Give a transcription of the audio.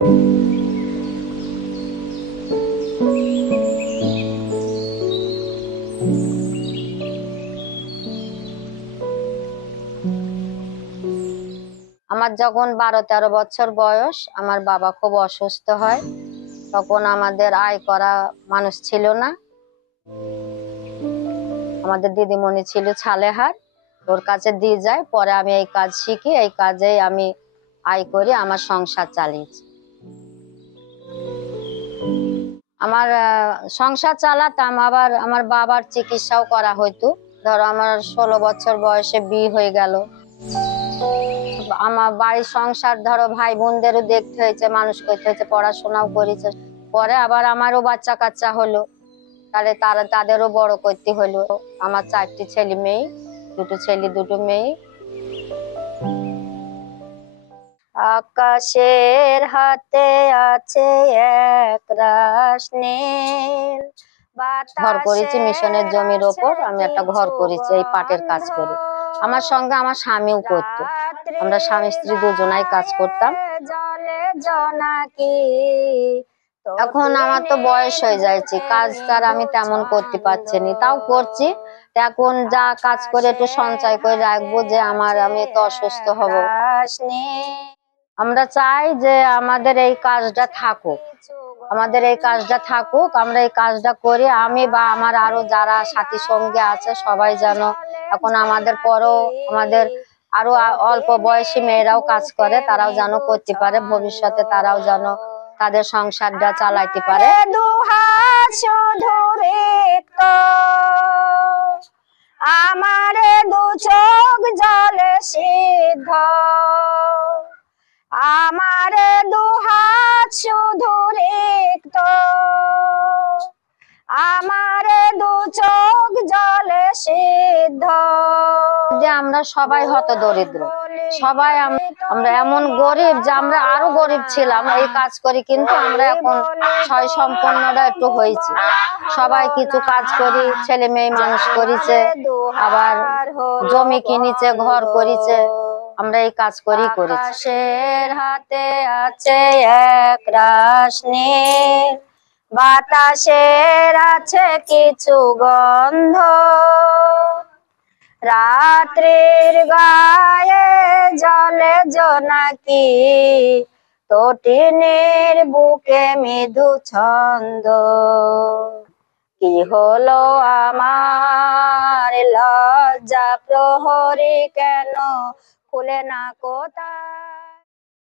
আমার যখন 12-13 বছর বয়স, আমার বাবা খুব অসুস্থ হয়। তখন আমাদের আয় করা মানুষ ছিল না। আমাদের দিদিমণি ছিল ছালেহার, ওর কাছে দিয়ে যায়। পরে আমি এই কাজ শিখি, এই কাজেই আমি আয় করে আমার সংসার চালিয়েছি। আমার সংসার চালাতাম, আবার আমার বাবার চিকিৎসাও করা হইতো। ধরো আমার 16 বছর বয়সে বিয়ে হয়ে গেল। আমার বাড়ির সংসার ধরো ভাই বোনদেরও দেখতে হয়েছে, মানুষ করতে হয়েছে, পড়াশোনাও করেছে। পরে আবার আমারও বাচ্চা কাচ্চা হলো, তাহলে তাদেরও বড় করতে হলো। আমার 4টি ছেলে মেয়ে, 2টো ছেলে 2টো মেয়ে। আকাশের হাতে আছে একরাশ নীল। ঘর করেছি মিশনের জমির ওপর, আমি একটা ঘর করেছি এই পাটের কাজ করে। আমার সঙ্গে আমার স্বামীও করতো, আমরা স্বামী স্ত্রী দুজনাই কাজ করতাম। এখন আমার তো বয়স হয়ে যাচ্ছে, কাজ তার আমি তেমন করতে পারছি না, তাও করছি। এখন যা কাজ করে একটু সঞ্চয় করে রাখবো, যে আমি তো অসুস্থ হব। আমরা চাই যে আমাদের এই কাজটা থাকুক, আমাদের এই কাজটা থাকুক, আমরা এই কাজটা করি। আমি বা আমার আরো যারা সাথী সঙ্গী আছে সবাই যেন, এখন আমাদের পরও আমাদের আরো অল্প বয়সী মেয়েরাও কাজ করে, তারাও যেন করতে পারে, ভবিষ্যতে তারাও যেন তাদের সংসারটা চালাইতে পারে। আমার দু চোখ জলে সিদ্ধ, আমার দু হাত শুধু রিক্ত, আমার দু চোখ জলে সিদ্ধ। যে আমরা সবাই হতদরিদ্র, সবাই আমরা এমন গরিব যে আমরা আরো গরিব ছিলাম এই কাজ করি, কিন্তু আমরা এখন ছয় সম্পন্নরা একটু হয়েছি। সবাই কিছু কাজ করি, ছেলে মেয়ে মানুষ করেছে, আবার জমি কিনেছে, ঘর করেছে, আমরা এই কাজ করি করেছি। আকাশের হাতে আছে একরাশ নীল, বাতাসের আছে কিছু গন্ধ, রাত্রির গায়ে জলে জোনাকি, তটিনীর বুকে মৃদু ছন্দ। কি হলো আমার লজ্জা প্রহরী, কেন খুলে না কোথা।